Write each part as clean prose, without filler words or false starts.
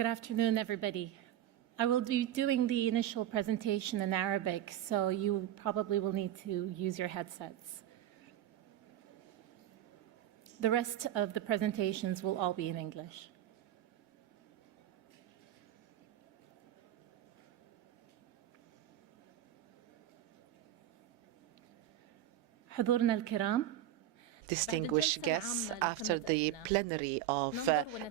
Good afternoon, everybody. I will be doing the initial presentation in Arabic, so you probably will need to use your headsets. The rest of the presentations will all be in English. حضورنا الكرام. Distinguished guests, after the plenary of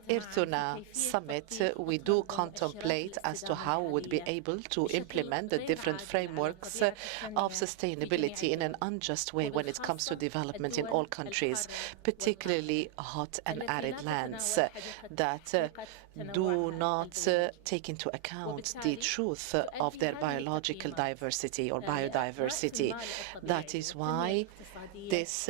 Irtuna Summit, we do contemplate as to how we would be able to implement the different frameworks of sustainability in an unjust way when it comes to development in all countries, particularly hot and arid lands that do not take into account the truth of their biological diversity or biodiversity. That is why this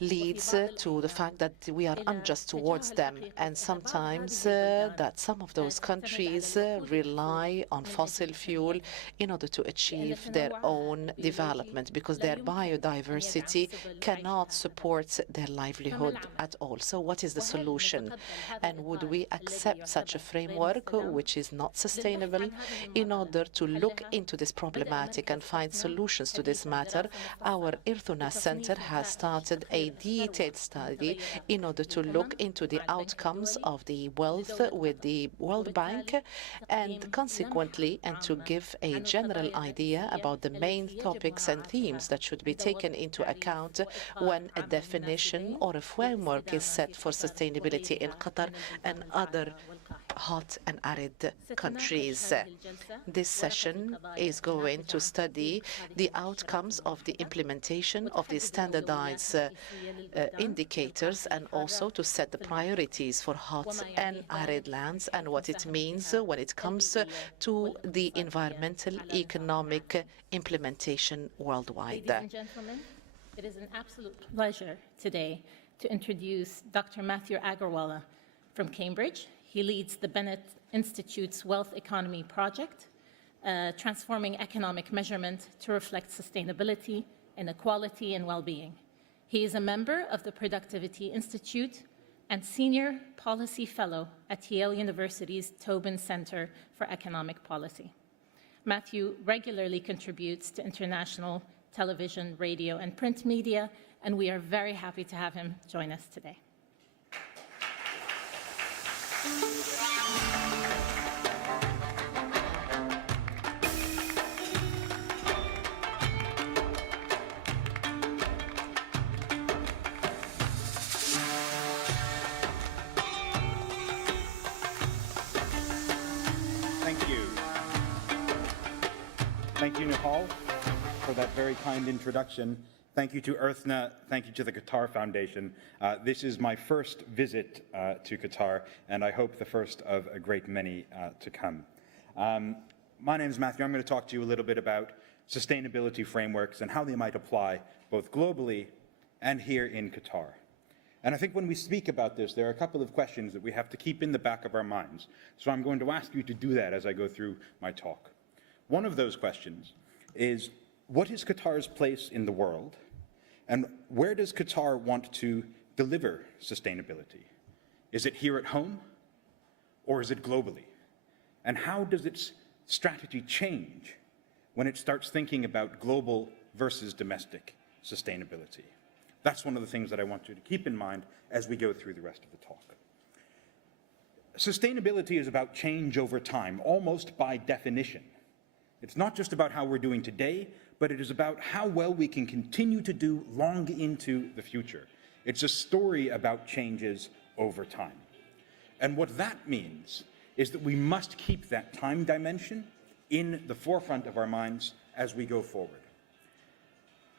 leads to the fact that we are unjust towards them, and sometimes that some of those countries rely on fossil fuel in order to achieve their own development because their biodiversity cannot support their livelihood at all. So what is the solution? And would we accept such a framework which is not sustainable? In order to look into this problematic and find solutions to this matter, our Irtuna Center has started a detailed study in order to look into the outcomes of the wealth with the World Bank and consequently and to give a general idea about the main topics and themes that should be taken into account when a definition or a framework is set for sustainability in Qatar and other hot and arid countries. This session is going to study the outcomes of the implementation of the standardized indicators and also to set the priorities for hot and arid lands and what it means when it comes to the environmental economic implementation worldwide. Ladies and gentlemen, it is an absolute pleasure today to introduce Dr. Matthew Agarwala from Cambridge. He leads the Bennett Institute's Wealth Economy Project, transforming economic measurement to reflect sustainability, inequality, and well-being. He is a member of the Productivity Institute and Senior Policy Fellow at Yale University's Tobin Center for Economic Policy. Matthew regularly contributes to international television, radio, and print media, and we are very happy to have him join us today. Thank you, Nihal, for that very kind introduction. Thank you to Irtuna. Thank you to the Qatar Foundation. This is my first visit to Qatar, and I hope the first of a great many to come. My name is Matthew. I'm going to talk to you a little bit about sustainability frameworks and how they might apply both globally and here in Qatar. And I think when we speak about this, there are a couple of questions that we have to keep in the back of our minds. So I'm going to ask you to do that as I go through my talk. One of those questions is, what is Qatar's place in the world? And where does Qatar want to deliver sustainability? Is it here at home, or is it globally? And how does its strategy change when it starts thinking about global versus domestic sustainability? That's one of the things that I want you to keep in mind as we go through the rest of the talk. Sustainability is about change over time, almost by definition. It's not just about how we're doing today, but it is about how well we can continue to do long into the future. It's a story about changes over time. And what that means is that we must keep that time dimension in the forefront of our minds as we go forward.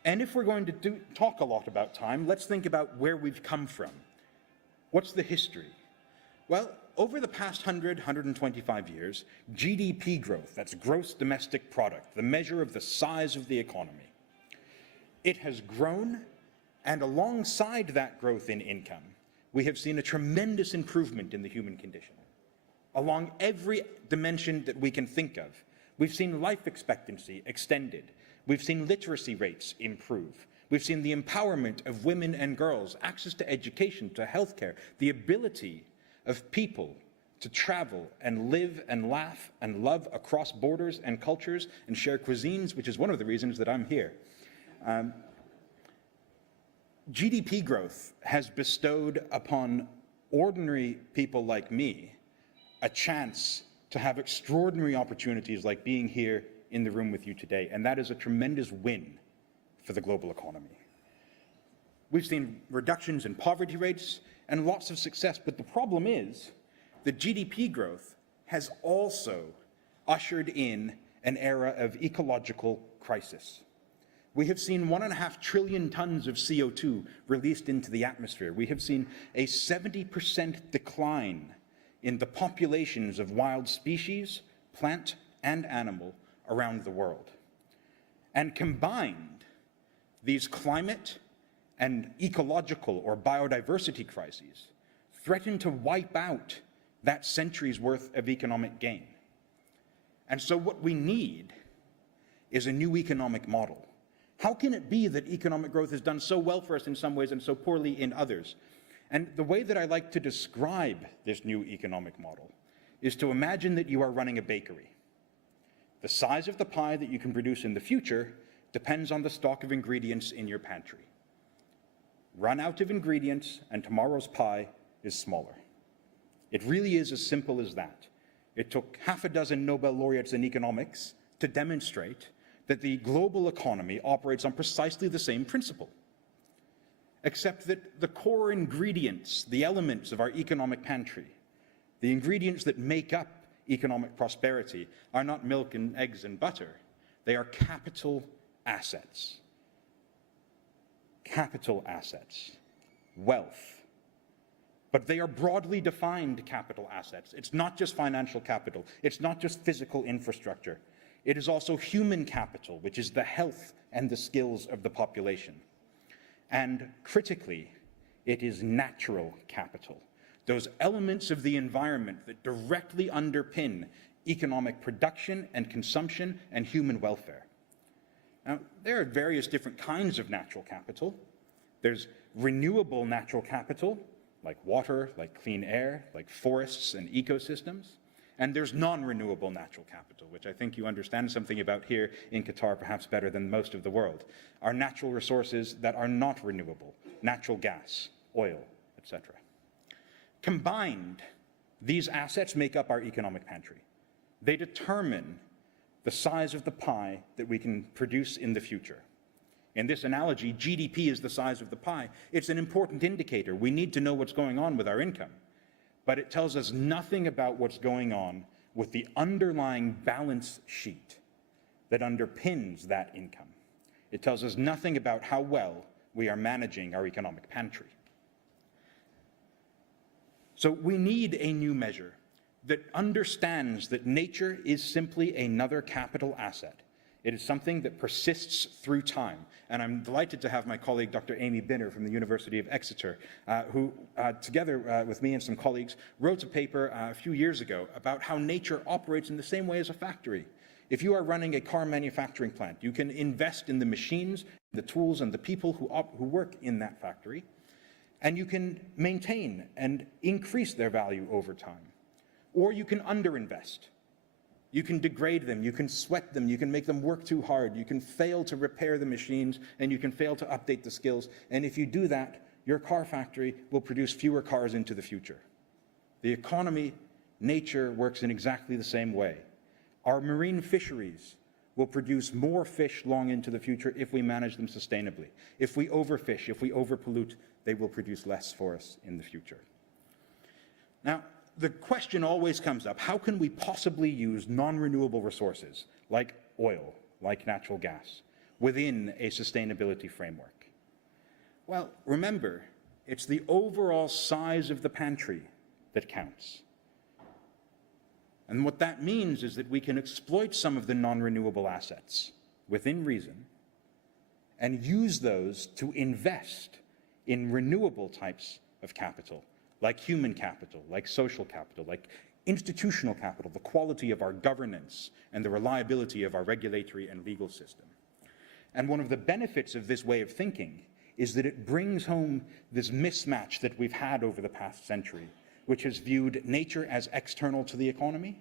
And if we're going to talk a lot about time, let's think about where we've come from. What's the history? Well, over the past 125 years, GDP growth, that's gross domestic product, the measure of the size of the economy, it has grown, and alongside that growth in income, we have seen a tremendous improvement in the human condition. Along every dimension that we can think of, we've seen life expectancy extended. We've seen literacy rates improve. We've seen the empowerment of women and girls, access to education, to healthcare, the ability of people to travel and live and laugh and love across borders and cultures and share cuisines, which is one of the reasons that I'm here. GDP growth has bestowed upon ordinary people like me a chance to have extraordinary opportunities like being here in the room with you today, and that is a tremendous win for the global economy. We've seen reductions in poverty rates and lots of success, but the problem is that GDP growth has also ushered in an era of ecological crisis. We have seen 1.5 trillion tons of CO2 released into the atmosphere. We have seen a 70% decline in the populations of wild species, plant and animal, around the world. And combined, these climate and ecological or biodiversity crises threaten to wipe out that century's worth of economic gain. And so what we need is a new economic model. How can it be that economic growth has done so well for us in some ways and so poorly in others? And the way that I like to describe this new economic model is to imagine that you are running a bakery. The size of the pie that you can produce in the future depends on the stock of ingredients in your pantry. Run out of ingredients and tomorrow's pie is smaller. It really is as simple as that. It took half a dozen Nobel laureates in economics to demonstrate that the global economy operates on precisely the same principle, except that the core ingredients, the elements of our economic pantry, the ingredients that make up economic prosperity, are not milk and eggs and butter. They are capital assets. Capital assets, wealth. But they are broadly defined capital assets. It's not just financial capital. It's not just physical infrastructure. It is also human capital, which is the health and the skills of the population. And critically, it is natural capital, those elements of the environment that directly underpin economic production and consumption and human welfare. Now, there are various different kinds of natural capital. There's renewable natural capital, like water, like clean air, like forests and ecosystems. And there's non-renewable natural capital, which I think you understand something about here in Qatar perhaps better than most of the world, are natural resources that are not renewable, natural gas, oil, etc. Combined, these assets make up our economic pantry. They determine the size of the pie that we can produce in the future. In this analogy, GDP is the size of the pie. It's an important indicator. We need to know what's going on with our income. But it tells us nothing about what's going on with the underlying balance sheet that underpins that income. It tells us nothing about how well we are managing our economic pantry. So we need a new measure that understands that nature is simply another capital asset. It is something that persists through time. And I'm delighted to have my colleague, Dr. Amy Binner from the University of Exeter, who, together with me and some colleagues, wrote a paper a few years ago about how nature operates in the same way as a factory. If you are running a car manufacturing plant, you can invest in the machines, the tools, and the people who work in that factory, and you can maintain and increase their value over time. Or you can underinvest. You can degrade them, you can sweat them, you can make them work too hard, you can fail to repair the machines, and you can fail to update the skills. And if you do that, your car factory will produce fewer cars into the future. The economy, nature works in exactly the same way. Our marine fisheries will produce more fish long into the future if we manage them sustainably. If we overfish, if we overpollute, they will produce less for us in the future. Now, the question always comes up, how can we possibly use non-renewable resources like oil, like natural gas, within a sustainability framework? Well, remember, it's the overall size of the pantry that counts. And what that means is that we can exploit some of the non-renewable assets within reason and use those to invest in renewable types of capital, like human capital, like social capital, like institutional capital, the quality of our governance and the reliability of our regulatory and legal system. And one of the benefits of this way of thinking is that it brings home this mismatch that we've had over the past century which has viewed nature as external to the economy,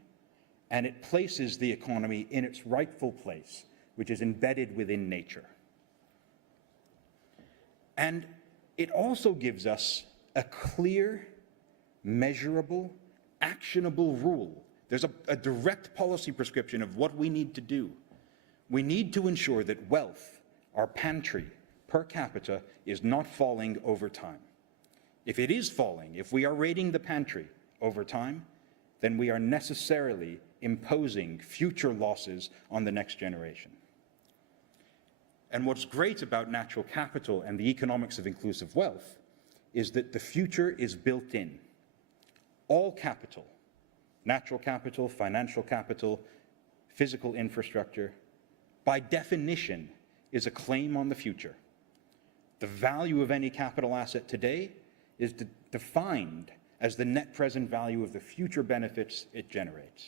and it places the economy in its rightful place, which is embedded within nature. And it also gives us a clear, measurable, actionable rule. There's a direct policy prescription of what we need to do. We need to ensure that wealth, our pantry, per capita, is not falling over time. If it is falling, if we are raiding the pantry over time, then we are necessarily imposing future losses on the next generation. And what's great about natural capital and the economics of inclusive wealth is that the future is built in. All capital, natural capital, financial capital, physical infrastructure, by definition, is a claim on the future. The value of any capital asset today is defined as the net present value of the future benefits it generates.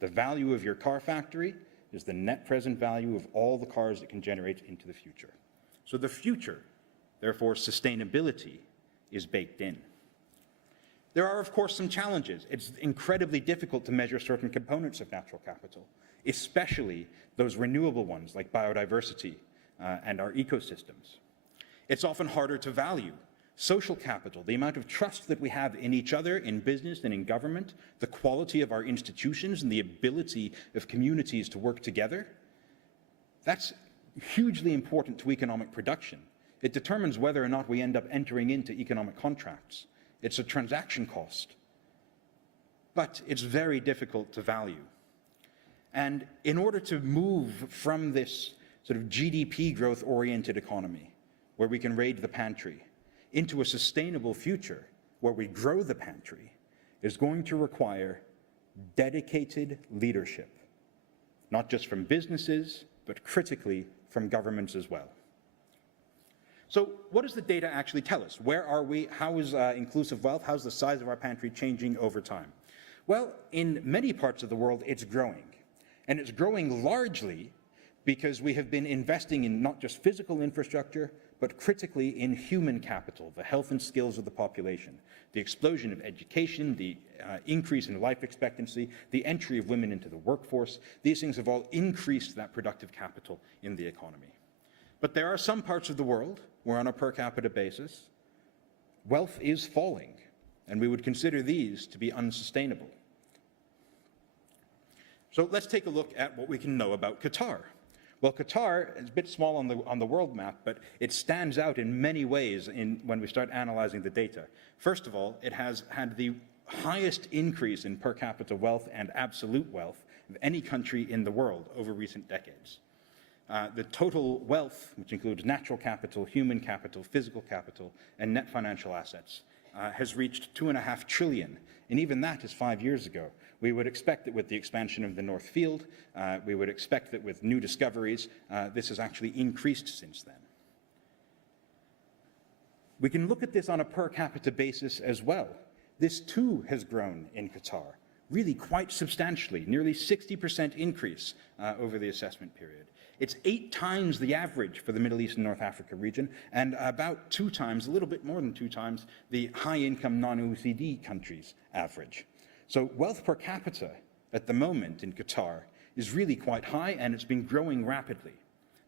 The value of your car factory is the net present value of all the cars it can generate into the future. So the future, therefore sustainability, is baked in. There are, of course, some challenges. It's incredibly difficult to measure certain components of natural capital, especially those renewable ones like biodiversity and our ecosystems. It's often harder to value. Social capital, the amount of trust that we have in each other, in business and in government, the quality of our institutions and the ability of communities to work together, that's hugely important to economic production. It determines whether or not we end up entering into economic contracts. It's a transaction cost. But it's very difficult to value. And in order to move from this sort of GDP growth-oriented economy, where we can raid the pantry, into a sustainable future where we grow the pantry, is going to require dedicated leadership, not just from businesses, but critically from governments as well. So what does the data actually tell us? Where are we? How is inclusive wealth? How's the size of our pantry changing over time? Well, in many parts of the world, it's growing. And it's growing largely because we have been investing in not just physical infrastructure, but critically in human capital, the health and skills of the population, the explosion of education, the increase in life expectancy, the entry of women into the workforce. These things have all increased that productive capital in the economy. But there are some parts of the world where, on a per capita basis, wealth is falling, and we would consider these to be unsustainable. So let's take a look at what we can know about Qatar. Well, Qatar is a bit small on the world map, but it stands out in many ways when we start analyzing the data. First of all, it has had the highest increase in per capita wealth and absolute wealth of any country in the world over recent decades. The total wealth, which includes natural capital, human capital, physical capital, and net financial assets, has reached $2.5 trillion, and even that is 5 years ago. We would expect that with the expansion of the North Field, we would expect that with new discoveries, this has actually increased since then. We can look at this on a per capita basis as well. This too has grown in Qatar, really quite substantially, nearly 60% increase over the assessment period. It's 8 times the average for the Middle East and North Africa region, and about 2 times, a little bit more than 2 times, the high-income non-OECD countries' average. So wealth per capita at the moment in Qatar is really quite high, and it's been growing rapidly.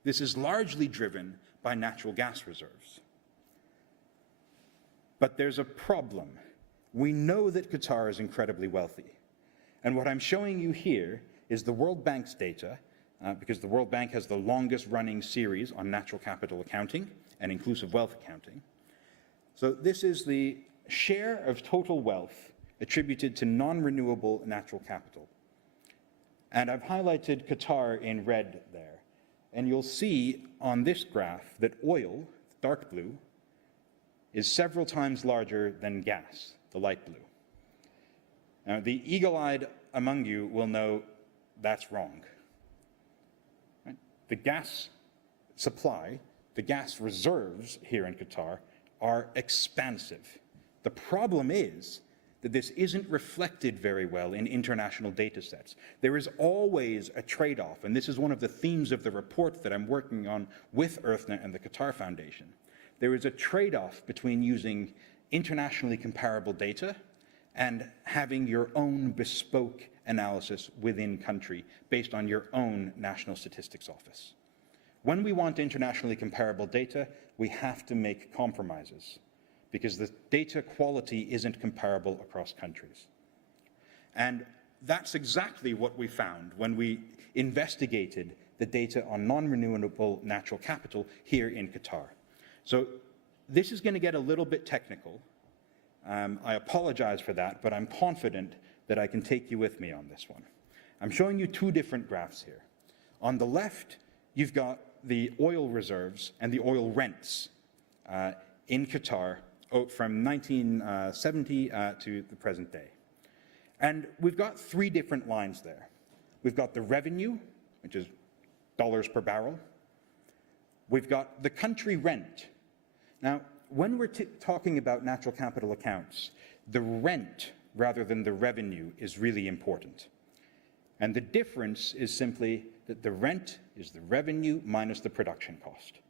This is largely driven by natural gas reserves. But there's a problem. We know that Qatar is incredibly wealthy. And what I'm showing you here is the World Bank's data, because the World Bank has the longest running series on natural capital accounting and inclusive wealth accounting. So this is the share of total wealth attributed to non-renewable natural capital. And I've highlighted Qatar in red there. And you'll see on this graph that oil, dark blue, is several times larger than gas, the light blue. Now, the eagle-eyed among you will know that's wrong. Right? The gas supply, the gas reserves here in Qatar are expansive. The problem is that this isn't reflected very well in international data sets. There is always a trade-off, and this is one of the themes of the report that I'm working on with EarthNet and the Qatar Foundation. There is a trade-off between using internationally comparable data and having your own bespoke analysis within country based on your own National Statistics Office. When we want internationally comparable data, we have to make compromises because the data quality isn't comparable across countries. And that's exactly what we found when we investigated the data on non-renewable natural capital here in Qatar. So this is going to get a little bit technical. I apologize for that, but I'm confident that I can take you with me on this one. I'm showing you two different graphs here. On the left, you've got the oil reserves and the oil rents in Qatar from 1970 to the present day. And we've got three different lines there. We've got the revenue, which is dollars per barrel. We've got the country rent. Now, when we're talking about natural capital accounts, the rent rather than the revenue is really important. And the difference is simply that the rent is the revenue minus the production cost.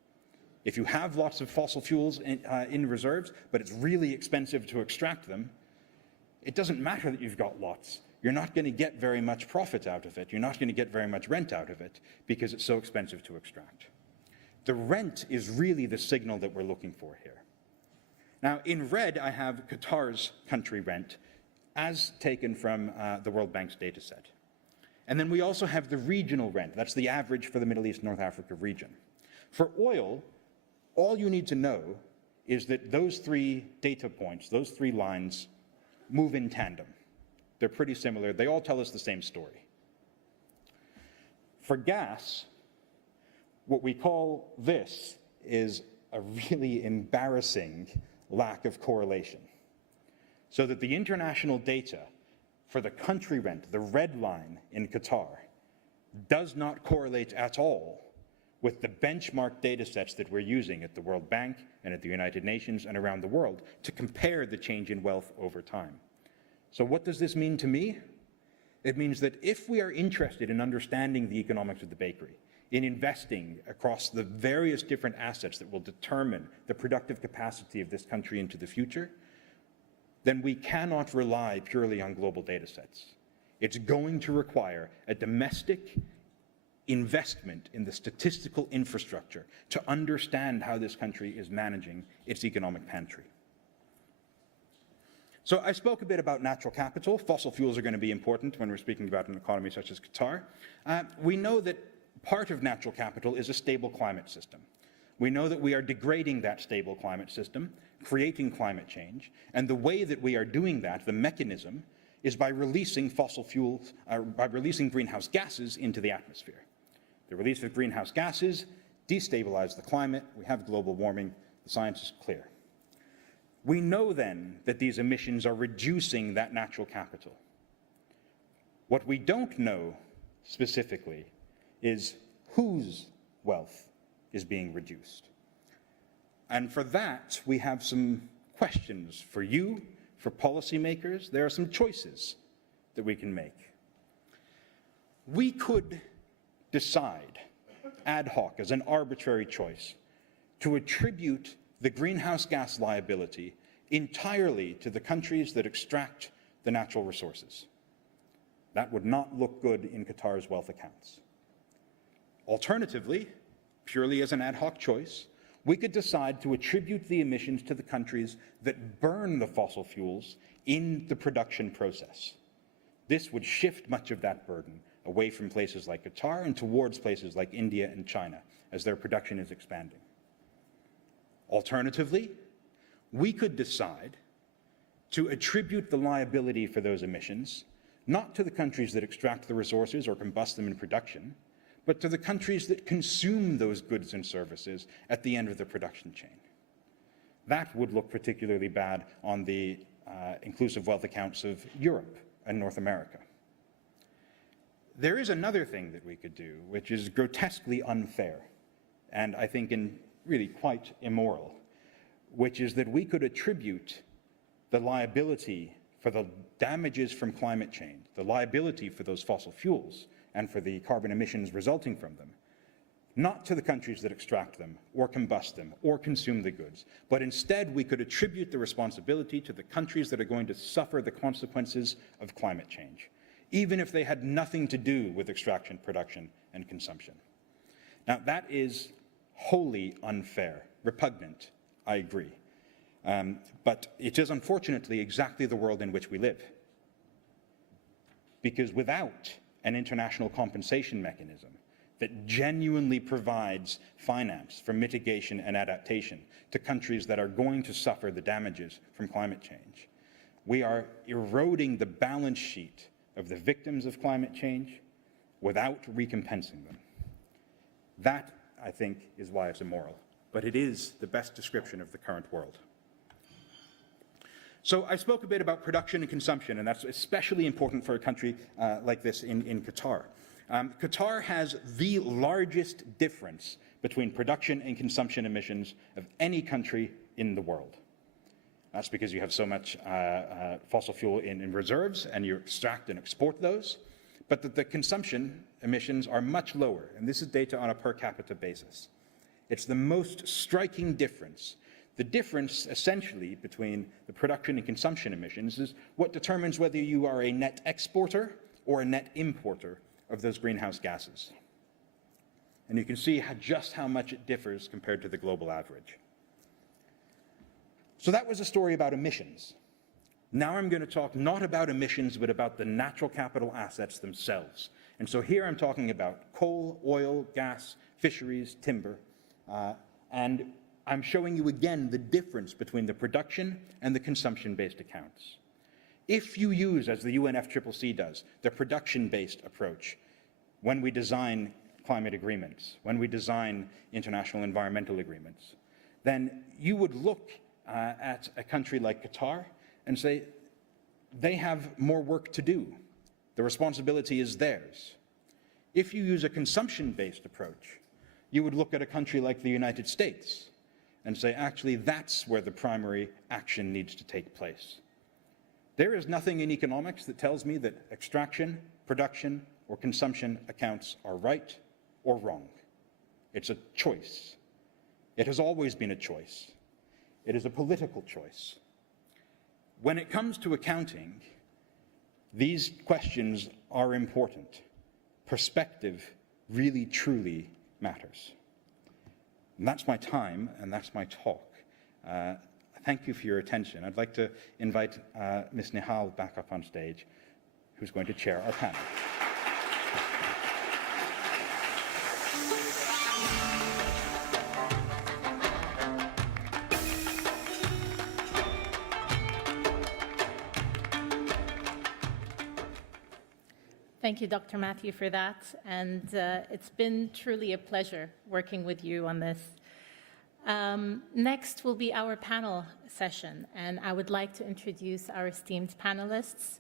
If you have lots of fossil fuels in reserves, but it's really expensive to extract them, it doesn't matter that you've got lots. You're not going to get very much profit out of it. You're not going to get very much rent out of it because it's so expensive to extract. The rent is really the signal that we're looking for here. Now, in red, I have Qatar's country rent as taken from the World Bank's data set. And then we also have the regional rent. That's the average for the Middle East, North Africa region. For oil, all you need to know is that those three data points, those three lines, move in tandem. They're pretty similar. They all tell us the same story. For gas, what we call this is a really embarrassing lack of correlation. So that the international data for the country rent, the red line in Qatar, does not correlate at all with the benchmark data sets that we're using at the World Bank and at the United Nations and around the world to compare the change in wealth over time. So what does this mean to me? It means that if we are interested in understanding the economics of the bakery, in investing across the various different assets that will determine the productive capacity of this country into the future, then we cannot rely purely on global data sets. It's going to require a domestic investment in the statistical infrastructure to understand how this country is managing its economic pantry. So I spoke a bit about natural capital. Fossil fuels are going to be important when we're speaking about an economy such as Qatar. We know that part of natural capital is a stable climate system. We know that we are degrading that stable climate system, creating climate change, and the way that we are doing that, the mechanism, is by releasing fossil fuels, by releasing greenhouse gases into the atmosphere. The release of greenhouse gases destabilize the climate. We have global warming. The science is clear. We know then that these emissions are reducing that natural capital. What we don't know specifically is whose wealth is being reduced. And for that, we have some questions for you, for policymakers. There are some choices that we can make. We could decide ad hoc as an arbitrary choice to attribute the greenhouse gas liability entirely to the countries that extract the natural resources. That would not look good in Qatar's wealth accounts. Alternatively, purely as an ad hoc choice, we could decide to attribute the emissions to the countries that burn the fossil fuels in the production process. This would shift much of that burden away from places like Qatar and towards places like India and China as their production is expanding. Alternatively, we could decide to attribute the liability for those emissions not to the countries that extract the resources or combust them in production, but to the countries that consume those goods and services at the end of the production chain. That would look particularly bad on the inclusive wealth accounts of Europe and North America. There is another thing that we could do, which is grotesquely unfair, and I think really quite immoral, which is that we could attribute the liability for the damages from climate change, the liability for those fossil fuels, and for the carbon emissions resulting from them, not to the countries that extract them, or combust them, or consume the goods, but instead we could attribute the responsibility to the countries that are going to suffer the consequences of climate change, even if they had nothing to do with extraction, production, and consumption. Now, that is wholly unfair, repugnant, I agree. But it is unfortunately exactly the world in which we live. Because without an international compensation mechanism that genuinely provides finance for mitigation and adaptation to countries that are going to suffer the damages from climate change, we are eroding the balance sheet of the victims of climate change without recompensing them. That, I think, is why it's immoral, but it is the best description of the current world. So I spoke a bit about production and consumption, and that's especially important for a country like this in Qatar. Qatar has the largest difference between production and consumption emissions of any country in the world. That's because you have so much fossil fuel in reserves, and you extract and export those, but that the consumption emissions are much lower, and this is data on a per capita basis. It's the most striking difference. The difference, essentially, between the production and consumption emissions is what determines whether you are a net exporter or a net importer of those greenhouse gases. And you can see just how much it differs compared to the global average. So that was a story about emissions. Now I'm going to talk not about emissions, but about the natural capital assets themselves. And so here I'm talking about coal, oil, gas, fisheries, timber, and I'm showing you again the difference between the production and the consumption-based accounts. If you use, as the UNFCCC does, the production-based approach when we design climate agreements, when we design international environmental agreements, then you would look at a country like Qatar and say, they have more work to do. The responsibility is theirs. If you use a consumption-based approach, you would look at a country like the United States and say, actually, that's where the primary action needs to take place. There is nothing in economics that tells me that extraction, production, or consumption accounts are right or wrong. It's a choice. It has always been a choice. It is a political choice. When it comes to accounting, these questions are important. Perspective really, truly matters. And that's my time, and that's my talk. Thank you for your attention. I'd like to invite Ms. Nihal back up on stage, who's going to chair our panel. Thank you, Dr. Matthew, for that. And it's been truly a pleasure working with you on this. Next will be our panel session, and I would like to introduce our esteemed panelists.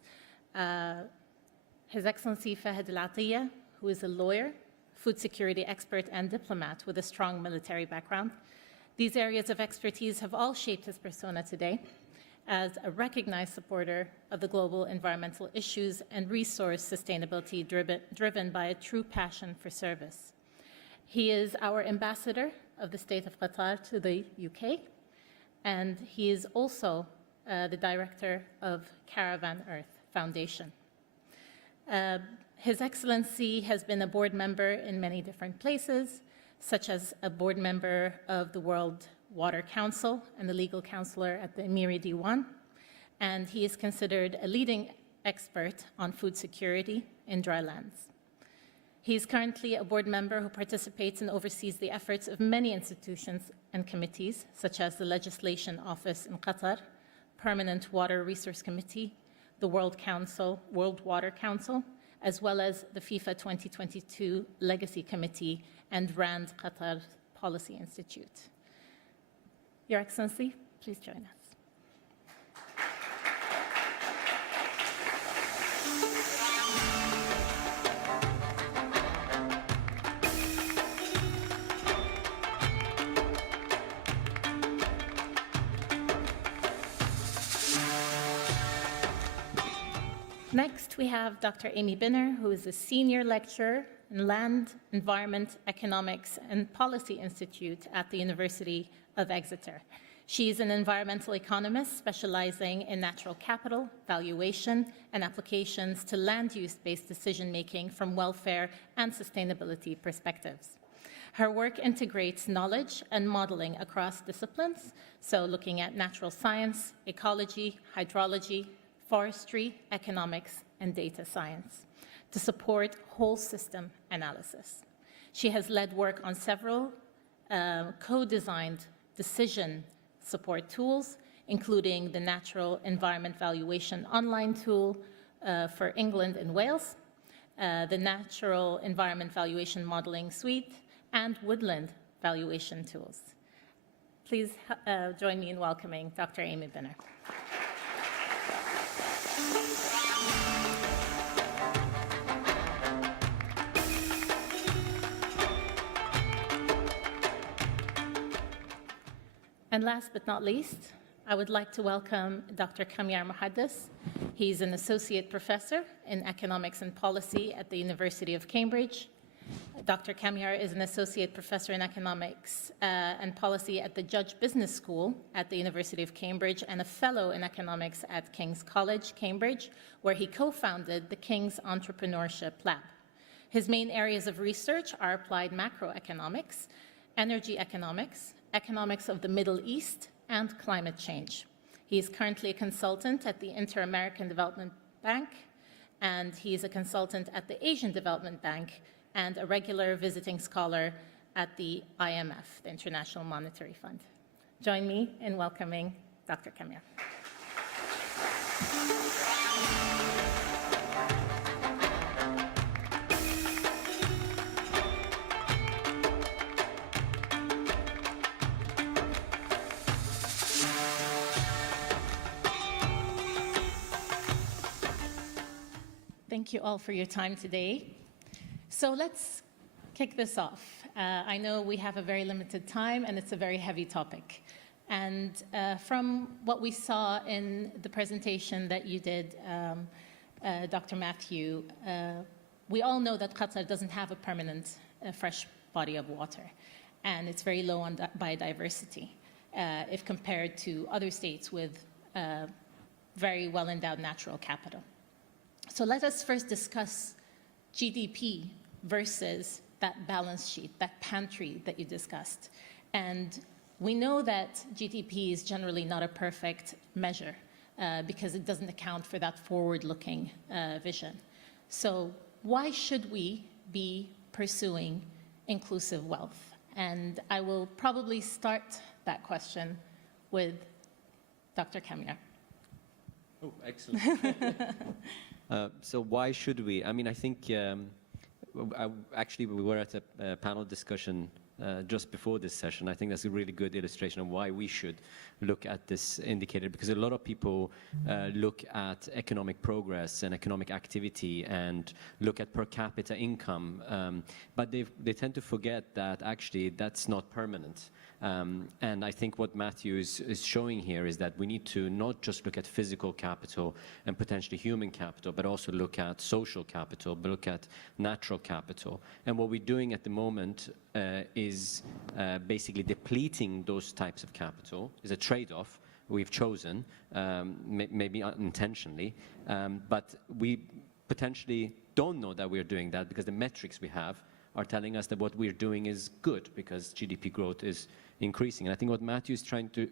His Excellency Fahad Al-Atiyah, who is a lawyer, food security expert, and diplomat with a strong military background. These areas of expertise have all shaped his persona today as a recognized supporter of the global environmental issues and resource sustainability driven by a true passion for service. He is our ambassador of the State of Qatar to the UK, and he is also the director of Caravan Earth Foundation. His Excellency has been a board member in many different places, such as a board member of the World Water Council and the legal counselor at the Emiri Diwan, and he is considered a leading expert on food security in dry lands. He is currently a board member who participates and oversees the efforts of many institutions and committees, such as the Legislation Office in Qatar, Permanent Water Resource Committee, the World Water Council, as well as the FIFA 2022 Legacy Committee and RAND Qatar Policy Institute. Your Excellency, please join us. Next, we have Dr. Amy Binner, who is a senior lecturer in Land, Environment, Economics, and Policy Institute at the University of Exeter. She is an environmental economist specializing in natural capital, valuation, and applications to land use-based decision-making from welfare and sustainability perspectives. Her work integrates knowledge and modeling across disciplines, so looking at natural science, ecology, hydrology, forestry, economics, and data science to support whole system analysis. She has led work on several co-designed decision support tools, including the Natural Environment Valuation online tool for England and Wales, the Natural Environment Valuation Modeling Suite, and woodland valuation tools. Please join me in welcoming Dr. Amy Binner. And last but not least, I would like to welcome Dr. Kamiar Muhaddis. He's an associate professor in economics and policy at the University of Cambridge. Dr. Kamiar is an associate professor in economics and policy at the Judge Business School at the University of Cambridge and a fellow in economics at King's College, Cambridge, where he co-founded the King's Entrepreneurship Lab. His main areas of research are applied macroeconomics, energy economics, economics of the Middle East, and climate change. He is currently a consultant at the Inter-American Development Bank, and he is a consultant at the Asian Development Bank and a regular visiting scholar at the IMF, the International Monetary Fund. Join me in welcoming Dr. Kamiar. Thank you all for your time today. So let's kick this off. I know we have a very limited time and it's a very heavy topic. And from what we saw in the presentation that you did, Dr. Matthew, we all know that Qatar doesn't have a permanent fresh body of water. And it's very low on biodiversity if compared to other states with very well-endowed natural capital. So let us first discuss GDP versus that balance sheet, that pantry that you discussed. And we know that GDP is generally not a perfect measure because it doesn't account for that forward-looking vision. So why should we be pursuing inclusive wealth? And I will probably start that question with Dr. Kamiar. Oh, excellent. So why should we? I mean, I think actually we were at a panel discussion just before this session. I think that's a really good illustration of why we should look at this indicator, because a lot of people look at economic progress and economic activity and look at per capita income, but they tend to forget that actually that's not permanent. And I think what Matthew is showing here is that we need to not just look at physical capital and potentially human capital, but also look at social capital, but look at natural capital. And what we're doing at the moment is basically depleting those types of capital. Is a trade-off we've chosen, maybe unintentionally, but we potentially don't know that we're doing that because the metrics we have are telling us that what we're doing is good because GDP growth is increasing. And I think what Matthew is trying to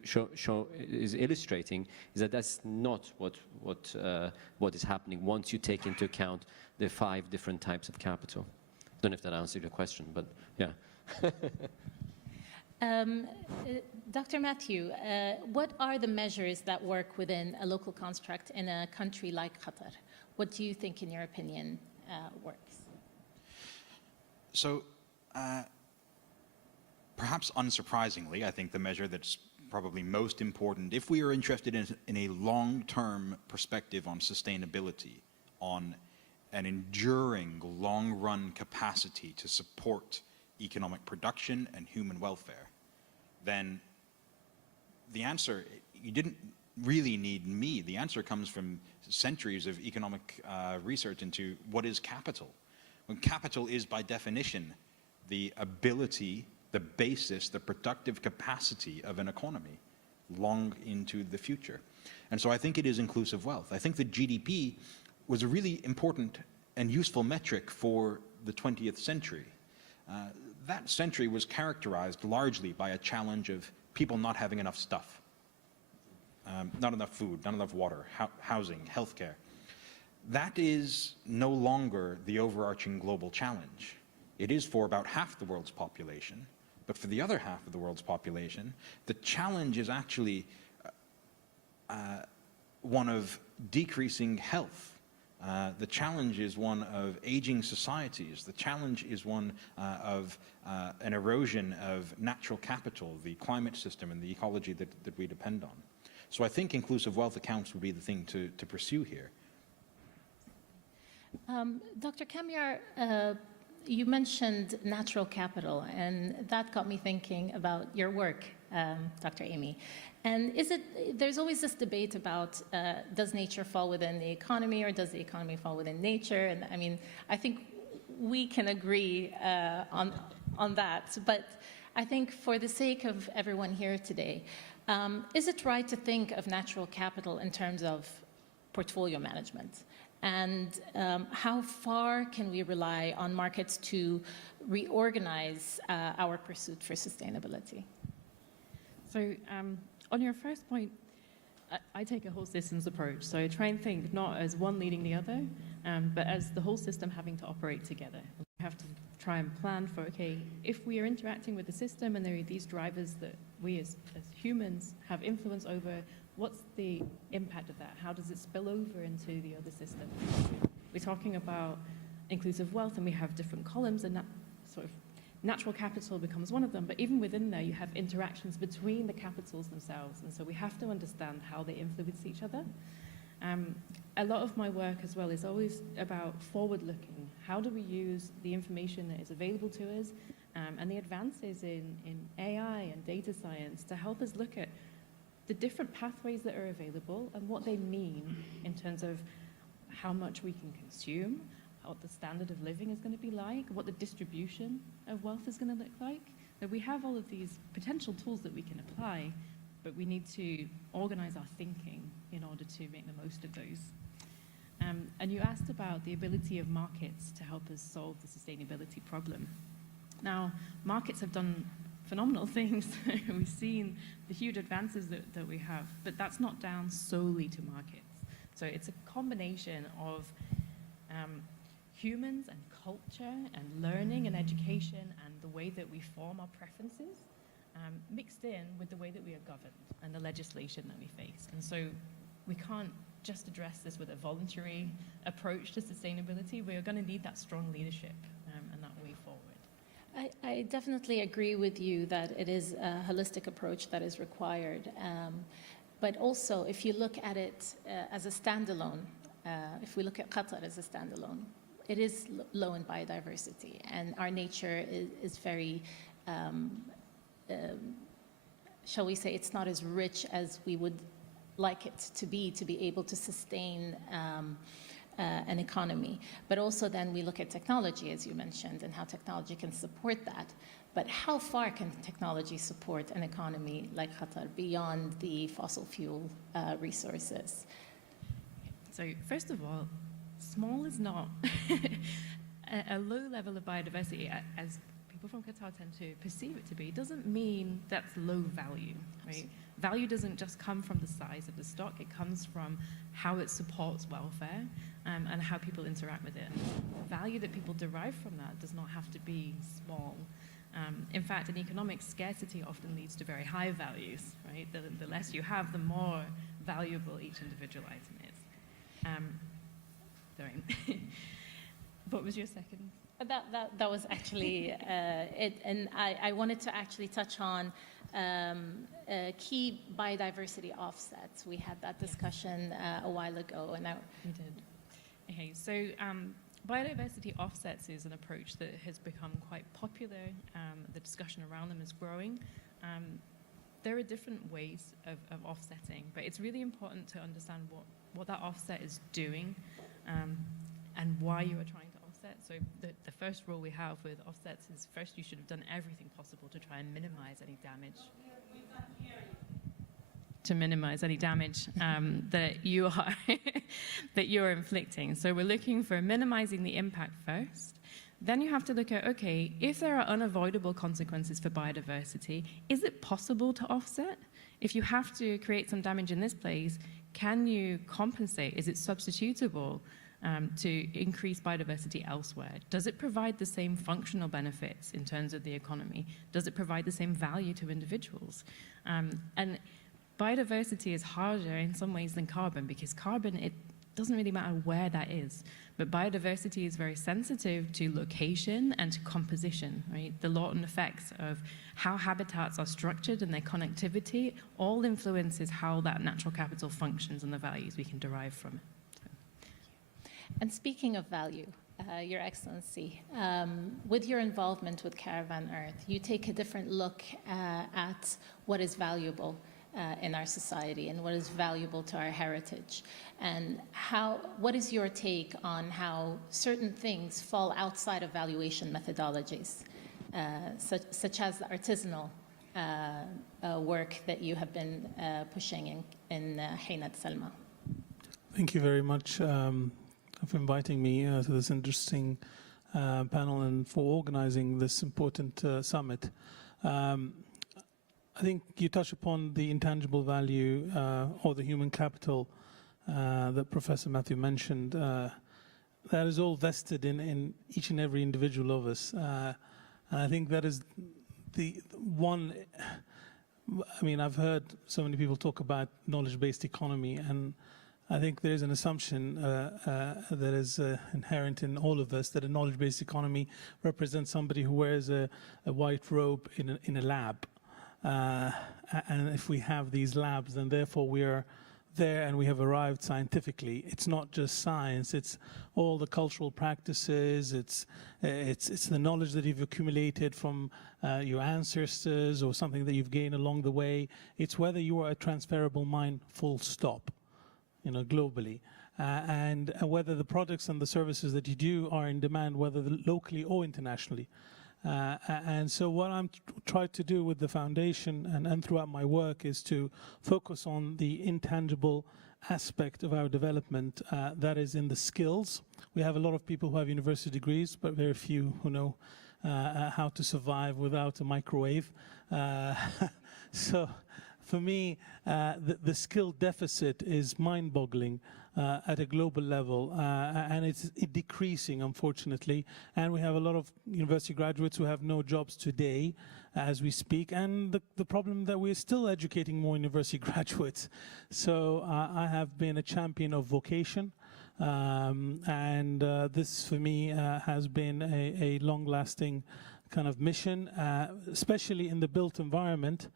is illustrating is that that's not what is happening once you take into account the 5 different types of capital. I don't know if that answered your question, but yeah. Dr. Matthew, what are the measures that work within a local construct in a country like Qatar? What do you think, in your opinion, works? So, perhaps unsurprisingly, I think the measure that's probably most important, if we are interested in a long-term perspective on sustainability, on an enduring, long-run capacity to support economic production and human welfare, then the answer, you didn't really need me. The answer comes from centuries of economic research into what is capital. When capital is, by definition, the ability, the basis, the productive capacity of an economy long into the future. And so I think it is inclusive wealth. I think the GDP was a really important and useful metric for the 20th century. That century was characterized largely by a challenge of people not having enough stuff. Not enough food, not enough water, housing, healthcare. That is no longer the overarching global challenge. It is for about half the world's population, but for the other half of the world's population, the challenge is actually one of decreasing health. The challenge is one of aging societies. The challenge is one of an erosion of natural capital, the climate system and the ecology that we depend on. So I think inclusive wealth accounts would be the thing to pursue here. Dr. Kamyar, you mentioned natural capital, and that got me thinking about your work, Dr. Amy. And there's always this debate about does nature fall within the economy or does the economy fall within nature? And I mean, I think we can agree on that. But I think for the sake of everyone here today, is it right to think of natural capital in terms of portfolio management? And how far can we rely on markets to reorganize our pursuit for sustainability? So on your first point, I take a whole systems approach. So I try and think not as one leading the other, but as the whole system having to operate together. We have to try and plan for, okay, if we are interacting with the system and there are these drivers that we as humans have influence over, what's the impact of that? How does it spill over into the other systems? We're talking about inclusive wealth, and we have different columns, and that sort of natural capital becomes one of them. But even within there, you have interactions between the capitals themselves, and so we have to understand how they influence each other. A lot of my work as well is always about forward-looking. How do we use the information that is available to us and the advances in AI and data science to help us look at the different pathways that are available and what they mean in terms of how much we can consume, what the standard of living is going to be like, what the distribution of wealth is going to look like. That we have all of these potential tools that we can apply, but we need to organize our thinking in order to make the most of those. And you asked about the ability of markets to help us solve the sustainability problem. Now, markets have done phenomenal things. We've seen the huge advances that we have, but that's not down solely to markets. So it's a combination of humans and culture and learning and education and the way that we form our preferences mixed in with the way that we are governed and the legislation that we face. And so we can't just address this with a voluntary approach to sustainability. We are going to need that strong leadership and that way forward. I definitely agree with you that it is a holistic approach that is required. But also, if you look at it as a standalone, if we look at Qatar as a standalone, it is low in biodiversity, and our nature is very, shall we say, it's not as rich as we would like it to be able to sustain an economy. But also then we look at technology, as you mentioned, and how technology can support that. But how far can technology support an economy like Qatar beyond the fossil fuel resources? So first of all, small is not a low level of biodiversity, as people from Qatar tend to perceive it to be, doesn't mean that's low value, right? Value doesn't just come from the size of the stock, it comes from how it supports welfare and how people interact with it. Value that people derive from that does not have to be small. In fact, in economics, scarcity often leads to very high values, right? The less you have, the more valuable each individual item is. Sorry. What was your second? That was actually it, and I wanted to actually touch on key biodiversity offsets. We had that discussion a while ago, and we did. Okay, so biodiversity offsets is an approach that has become quite popular. The discussion around them is growing. There are different ways of offsetting, but it's really important to understand what that offset is doing and why you are trying to offset. So the first rule we have with offsets is first you should have done everything possible to try and minimize any damage. To minimize any damage that you are that you're inflicting. So we're looking for minimizing the impact first. Then you have to look at, okay, if there are unavoidable consequences for biodiversity, is it possible to offset? If you have to create some damage in this place, can you compensate? Is it substitutable to increase biodiversity elsewhere? Does it provide the same functional benefits in terms of the economy? Does it provide the same value to individuals? And biodiversity is harder in some ways than carbon, because carbon, it doesn't really matter where that is. But biodiversity is very sensitive to location and to composition, right? The Lawton effects of how habitats are structured and their connectivity all influences how that natural capital functions and the values we can derive from it. And speaking of value, Your Excellency, with your involvement with Caravan Earth, you take a different look at what is valuable in our society and what is valuable to our heritage. And what is your take on how certain things fall outside of valuation methodologies, such as the artisanal work that you have been pushing in Hainat Salma? Thank you very much for inviting me to this interesting panel and for organizing this important summit. I think you touch upon the intangible value or the human capital that Professor Matthew mentioned. That is all vested in each and every individual of us. And I think that is the one. I mean, I've heard so many people talk about knowledge-based economy, and I think there's an assumption that is inherent in all of us, that a knowledge-based economy represents somebody who wears a white robe in a lab. And if we have these labs, then therefore we are there and we have arrived scientifically. It's not just science, it's all the cultural practices, it's the knowledge that you've accumulated from your ancestors or something that you've gained along the way. It's whether you are a transferable mind, full stop, globally. And whether the products and the services that you do are in demand, whether locally or internationally. And so what I'm trying to do with the foundation and throughout my work is to focus on the intangible aspect of our development, that is in the skills. We have a lot of people who have university degrees, but very few who know how to survive without a microwave. So for me, the skill deficit is mind-boggling at a global level, and it's decreasing, unfortunately. And we have a lot of university graduates who have no jobs today as we speak, and the problem that we're still educating more university graduates. So I have been a champion of vocation, and this for me has been a long-lasting kind of mission, especially in the built environment,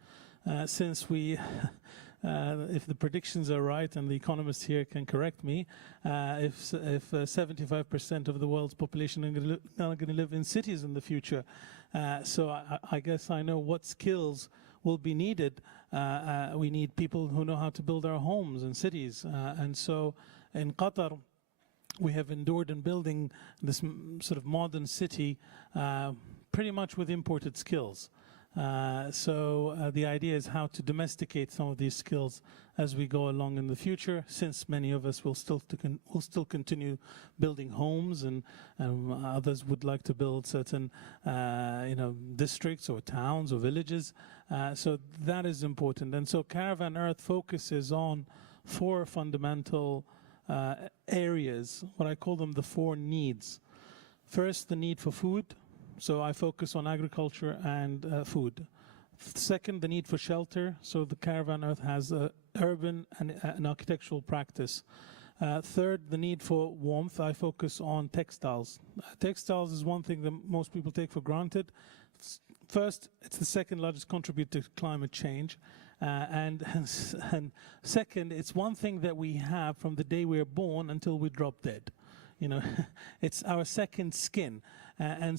since we if the predictions are right, and the economists here can correct me, if 75% of the world's population are going to live in cities in the future. So I guess I know what skills will be needed. We need people who know how to build our homes and cities. And so in Qatar, we have endured in building this sort of modern city pretty much with imported skills. So the idea is how to domesticate some of these skills as we go along in the future, since many of us will still continue building homes, and others would like to build certain districts or towns or villages. So that is important. And so Caravan Earth focuses on 4 fundamental areas, what I call them the 4 needs. First, the need for food. So I focus on agriculture and food. Second, the need for shelter. So the Caravan Earth has urban and an architectural practice. Third, the need for warmth. I focus on textiles. Textiles is one thing that most people take for granted. First, it's the second largest contributor to climate change. And second, it's one thing that we have from the day we're born until we drop dead. It's our second skin. And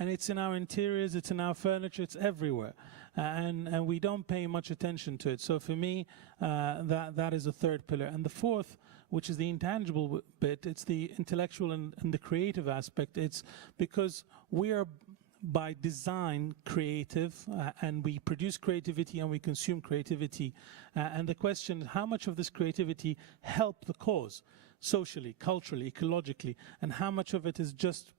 it's in our interiors, it's in our furniture, it's everywhere. And we don't pay much attention to it. So for me, that is a third pillar. And the fourth, which is the intangible bit. It's the intellectual and the creative aspect. It's because we are by design creative, and we produce creativity and we consume creativity. And the question is, how much of this creativity help the cause, socially, culturally, ecologically, and how much of it is just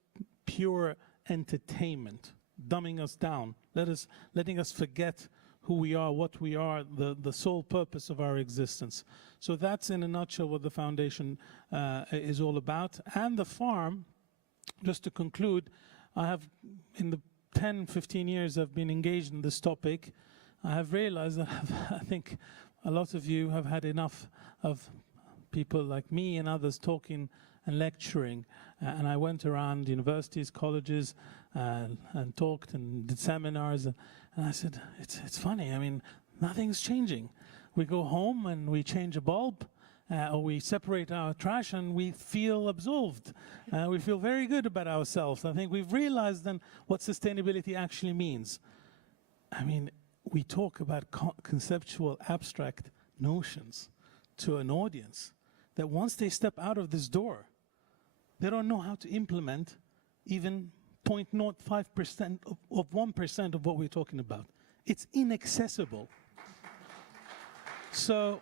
pure entertainment, dumbing us down, letting us forget who we are, what we are, the sole purpose of our existence. So that's in a nutshell what the foundation is all about. And the farm, just to conclude, I have, in the 10, 15 years I've been engaged in this topic, I have realized that I think a lot of you have had enough of people like me and others talking and lecturing. And I went around universities, colleges, and talked and did seminars. And I said, it's funny, I mean, nothing's changing. We go home and we change a bulb, or we separate our trash and we feel absolved. We feel very good about ourselves. I think we've realized then what sustainability actually means. I mean, we talk about conceptual, abstract notions to an audience that once they step out of this door, they don't know how to implement even 0.05% of 1% of what we're talking about. It's inaccessible. So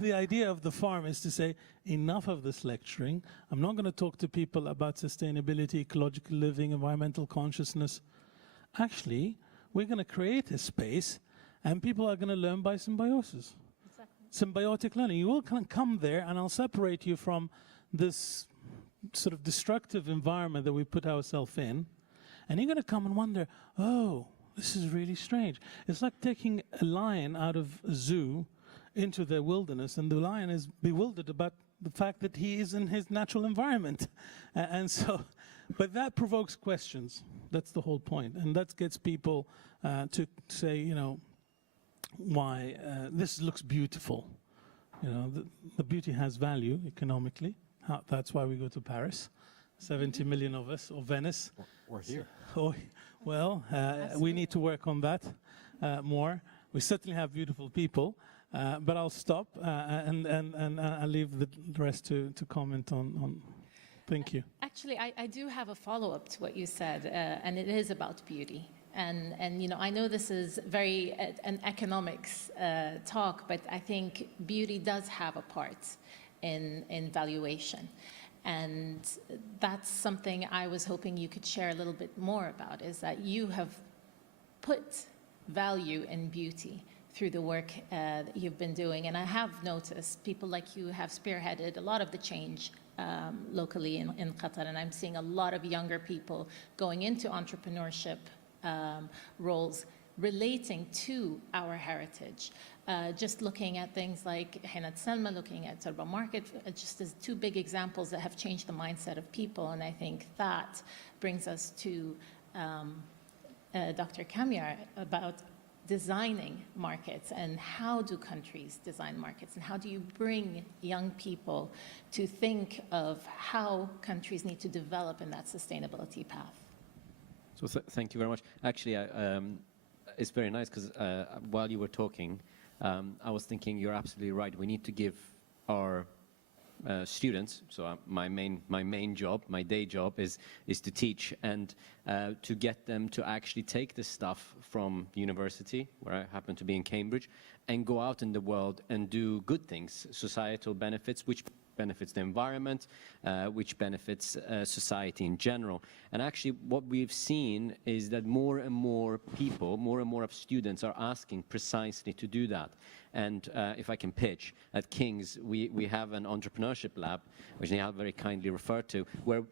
the idea of the farm is to say, enough of this lecturing. I'm not going to talk to people about sustainability, ecological living, environmental consciousness. Actually, we're going to create a space, and people are going to learn by symbiosis. Exactly. Symbiotic learning. You will come there, and I'll separate you from this sort of destructive environment that we put ourselves in, and you're going to come and wonder, oh, this is really strange. It's like taking a lion out of a zoo into the wilderness, and the lion is bewildered about the fact that he is in his natural environment. And so, but that provokes questions. That's the whole point. And that gets people to say, you know, why this looks beautiful. You know, the beauty has value economically. That's why we go to Paris, 70 million of us, or Venice. Or here. Well, we need to work on that more. We certainly have beautiful people, but I'll stop and I'll leave the rest to comment on. Thank you. Actually, I do have a follow-up to what you said, and it is about beauty. And you know, I know this is very an economics talk, but I think beauty does have a part in valuation. And that's something I was hoping you could share a little bit more about, is that you have put value in beauty through the work that you've been doing. And I have noticed people like you have spearheaded a lot of the change locally in Qatar. And I'm seeing a lot of younger people going into entrepreneurship roles relating to our heritage. Just looking at things like Hinat Selma, looking at Turba Market, just as two big examples that have changed the mindset of people. And I think that brings us to Dr. Kamyar about designing markets, and how do countries design markets, and how do you bring young people to think of how countries need to develop in that sustainability path? So thank you very much. Actually, it's very nice because while you were talking, I was thinking you're absolutely right. We need to give our students, so my main job, my day job is to teach, and to get them to actually take this stuff from university, where I happen to be in Cambridge, and go out in the world and do good things, societal benefits, which benefits the environment, which benefits society in general. And actually what we've seen is that more and more people, more and more of students are asking precisely to do that. And if I can pitch, at King's we have an entrepreneurship lab, which Nihal very kindly referred to, where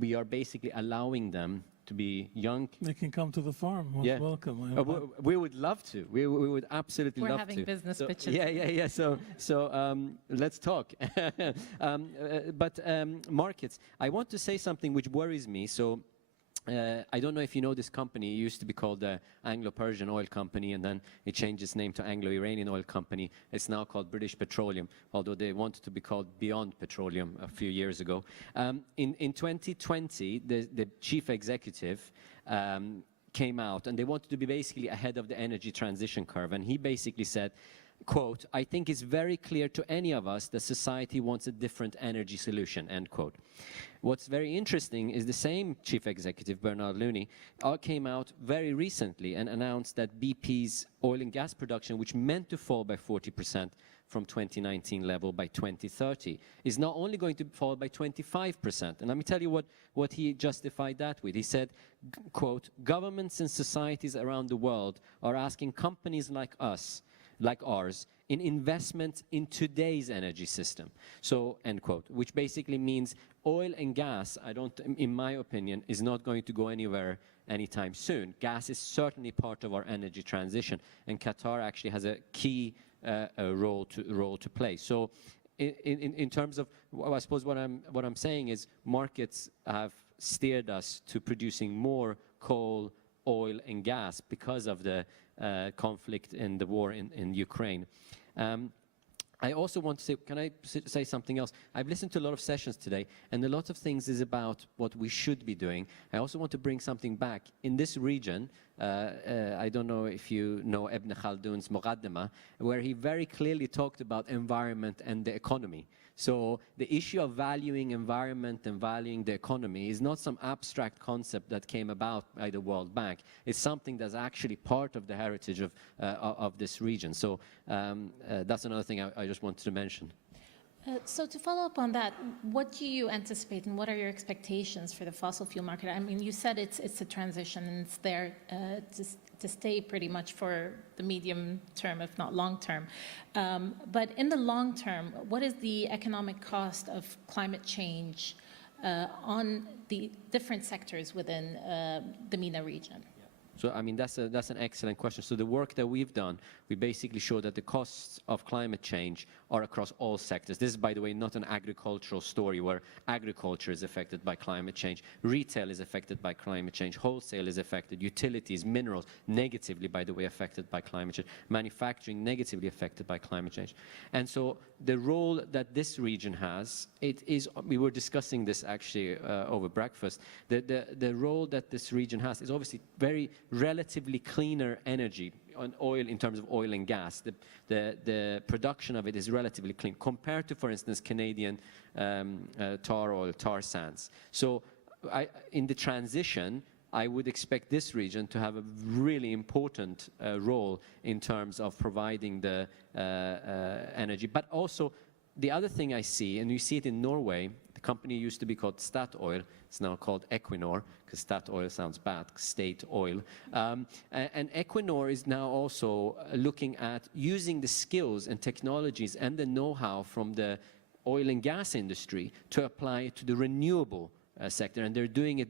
we are basically allowing them to be young. They can come to the farm. Yeah. Welcome. We would love to. We would absolutely love to. We're having business pitches. Yeah. So let's talk. But markets. I want to say something which worries me. So I don't know if you know this company. It used to be called the Anglo-Persian Oil Company, and then it changed its name to Anglo-Iranian Oil Company. It's now called British Petroleum, although they wanted to be called Beyond Petroleum a few years ago. In 2020, the chief executive came out, and they wanted to be basically ahead of the energy transition curve. And he basically said, quote, I think it's very clear to any of us that society wants a different energy solution, end quote. What's very interesting is the same chief executive, Bernard Looney, came out very recently and announced that BP's oil and gas production, which meant to fall by 40% from 2019 level by 2030, is not only going to fall by 25%. And let me tell you what he justified that with. He said, quote, governments and societies around the world are asking companies like us, like ours, in investment in today's energy system. So, end quote, which basically means oil and gas, in my opinion, is not going to go anywhere anytime soon. Gas is certainly part of our energy transition, and Qatar actually has a key role to play. So, in terms of, I suppose what I'm saying is, markets have steered us to producing more coal, oil, and gas because of the conflict and the war in Ukraine. I also want to say, can I say something else? I've listened to a lot of sessions today, and a lot of things is about what we should be doing. I also want to bring something back. In this region, I don't know if you know Ibn Khaldun's Muqaddimah, where he very clearly talked about environment and the economy. So the issue of valuing environment and valuing the economy is not some abstract concept that came about by the World Bank. It's something that's actually part of the heritage of this region. So that's another thing I just wanted to mention. So to follow up on that, what do you anticipate and what are your expectations for the fossil fuel market? I mean, you said it's a transition and it's there to stay pretty much for the medium term, if not long term. But in the long term, what is the economic cost of climate change on the different sectors within the MENA region? So, I mean, that's an excellent question. So the work that we've done, we basically show that the costs of climate change are across all sectors. This is, by the way, not an agricultural story where agriculture is affected by climate change. Retail is affected by climate change. Wholesale is affected. Utilities, minerals, negatively, by the way, affected by climate change. Manufacturing, negatively affected by climate change. And so the role that this region has, it is, we were discussing this actually over breakfast, the role that this region has is obviously very relatively cleaner energy on oil, in terms of oil and gas. The production of it is relatively clean compared to, for instance, Canadian tar oil, tar sands. So in the transition, I would expect this region to have a really important role in terms of providing the energy. But also, the other thing I see, and you see it in Norway, the company used to be called Statoil, it's now called Equinor, because Statoil sounds bad, state oil. And Equinor is now also looking at using the skills and technologies and the know-how from the oil and gas industry to apply it to the renewable sector, and they're doing it,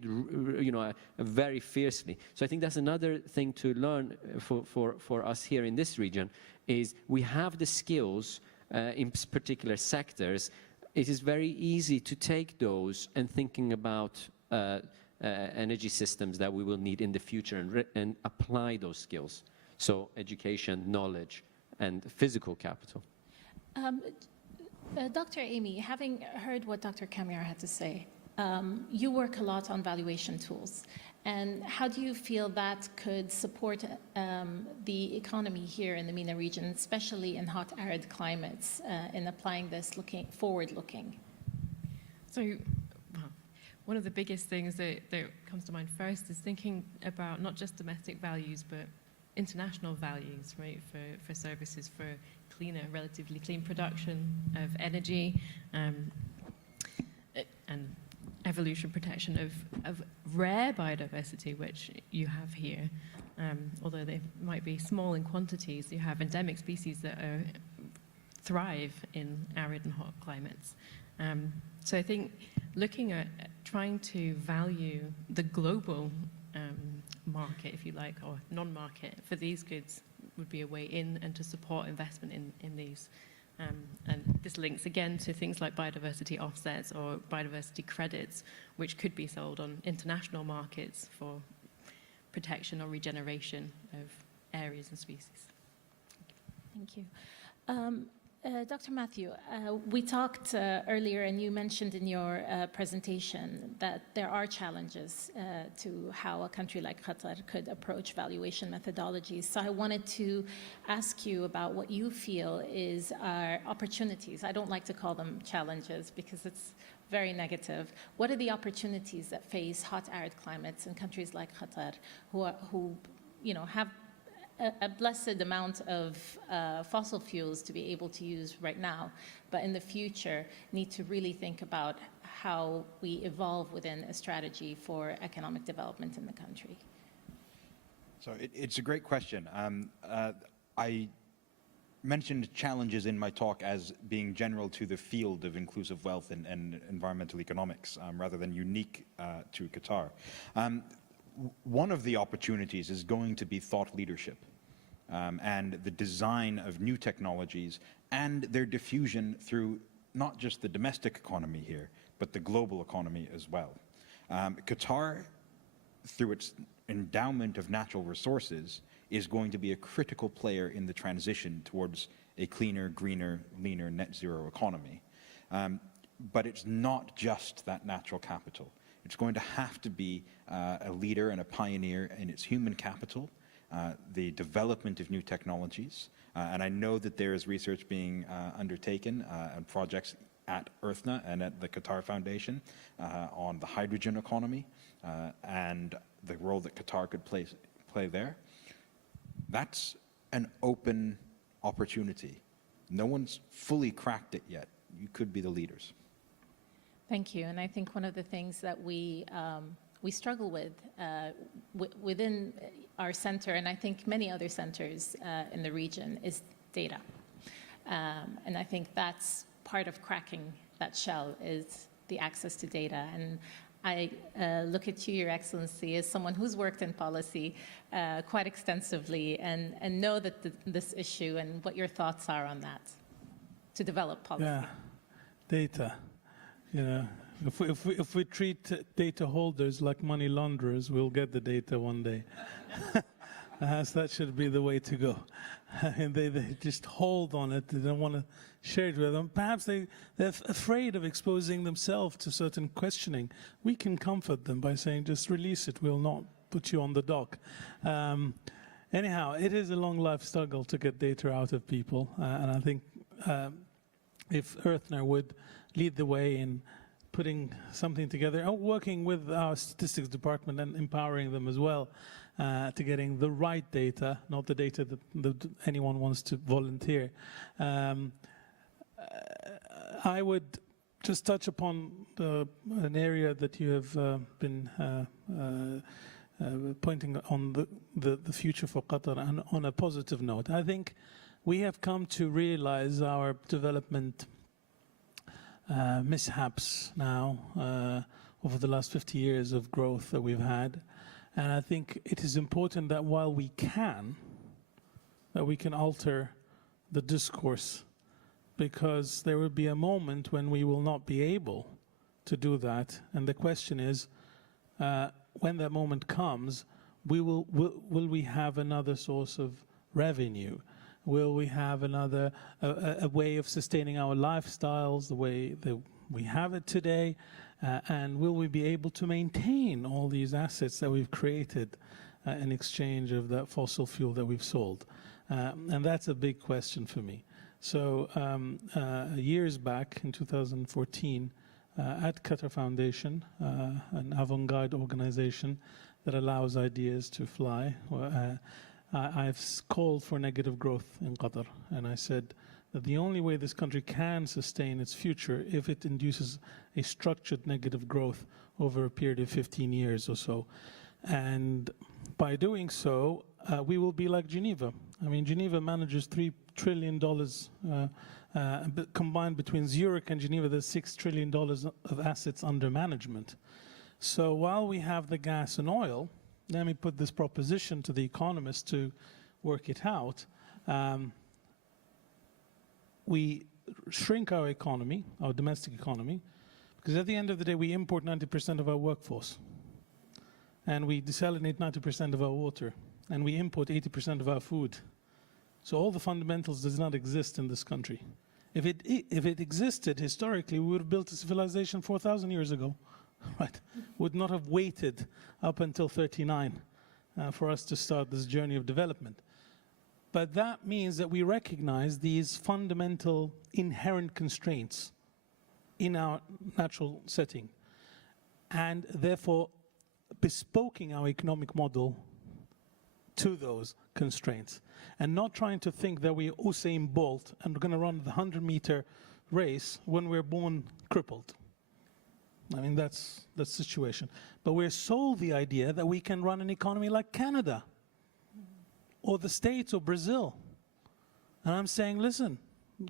very fiercely. So I think that's another thing to learn for us here in this region, is we have the skills in particular sectors. It is very easy to take those and thinking about energy systems that we will need in the future and apply those skills. So education, knowledge, and physical capital. Dr. Amy, having heard what Dr. Kamiar had to say, you work a lot on valuation tools. And how do you feel that could support the economy here in the MENA region, especially in hot, arid climates, in applying this forward-looking? So, well, one of the biggest things that comes to mind first is thinking about not just domestic values, but international values, right, for services, for cleaner, relatively clean production of energy, and evolution protection of rare biodiversity, which you have here. Although they might be small in quantities, you have endemic species that thrive in arid and hot climates. So I think looking at trying to value the global market, if you like, or non-market for these goods would be a way in and to support investment in these. And this links again to things like biodiversity offsets or biodiversity credits, which could be sold on international markets for protection or regeneration of areas and species. Thank you. Dr. Matthew, we talked earlier, and you mentioned in your presentation that there are challenges to how a country like Qatar could approach valuation methodologies. So I wanted to ask you about what you feel is our opportunities. I don't like to call them challenges because it's very negative. What are the opportunities that face hot, arid climates in countries like Qatar who have a blessed amount of fossil fuels to be able to use right now, but in the future need to really think about how we evolve within a strategy for economic development in the country? So it's a great question. I mentioned challenges in my talk as being general to the field of inclusive wealth and environmental economics, rather than unique to Qatar. One of the opportunities is going to be thought leadership. And the design of new technologies and their diffusion through not just the domestic economy here, but the global economy as well. Qatar, through its endowment of natural resources, is going to be a critical player in the transition towards a cleaner, greener, leaner, net zero economy. But it's not just that natural capital. It's going to have to be a leader and a pioneer in its human capital, the development of new technologies, and I know that there is research being undertaken and projects at EarthNA and at the Qatar Foundation on the hydrogen economy and the role that Qatar could play there. That's an open opportunity. No one's fully cracked it yet. You could be the leaders. Thank you. And I think one of the things that we struggle with within our center, and I think many other centers in the region, is data. And I think that's part of cracking that shell, is the access to data. And I look at you, Your Excellency, as someone who's worked in policy quite extensively and know that this issue and what your thoughts are on that, to develop policy. Yeah, data, If we treat data holders like money launderers, we'll get the data one day. That should be the way to go. And they just hold on it. They don't want to share it with them. Perhaps they're afraid of exposing themselves to certain questioning. We can comfort them by saying, just release it. We'll not put you on the dock. Anyhow, it is a long life struggle to get data out of people. And I think if EarthNA would lead the way in putting something together, working with our statistics department and empowering them as well to getting the right data, not the data that anyone wants to volunteer. I would just touch upon an area that you have been pointing on the future for Qatar, and on a positive note. I think we have come to realize our development mishaps now over the last 50 years of growth that we've had. And I think it is important that while we can alter the discourse, because there will be a moment when we will not be able to do that. And the question is, when that moment comes, will we have another source of revenue? Will we have another a way of sustaining our lifestyles the way that we have it today? And will we be able to maintain all these assets that we've created in exchange of that fossil fuel that we've sold? And that's a big question for me. So years back in 2014, at Qatar Foundation, an avant-garde organization that allows ideas to fly, I've called for negative growth in Qatar, and I said that the only way this country can sustain its future if it induces a structured negative growth over a period of 15 years or so. And by doing so, we will be like Geneva. I mean, Geneva manages $3 trillion, combined between Zurich and Geneva, there's $6 trillion of assets under management. So while we have the gas and oil, let me put this proposition to the economists to work it out. We shrink our economy, our domestic economy, because at the end of the day, we import 90% of our workforce. And we desalinate 90% of our water. And we import 80% of our food. So all the fundamentals does not exist in this country. If it existed historically, we would have built a civilization 4,000 years ago, right? Would not have waited up until 39 for us to start this journey of development. But that means that we recognize these fundamental inherent constraints in our natural setting, and therefore bespoking our economic model to those constraints, and not trying to think that we're Usain Bolt and we're going to run the 100-meter race when we're born crippled. I mean, that's the situation. But we're sold the idea that we can run an economy like Canada or the States or Brazil. And I'm saying, listen,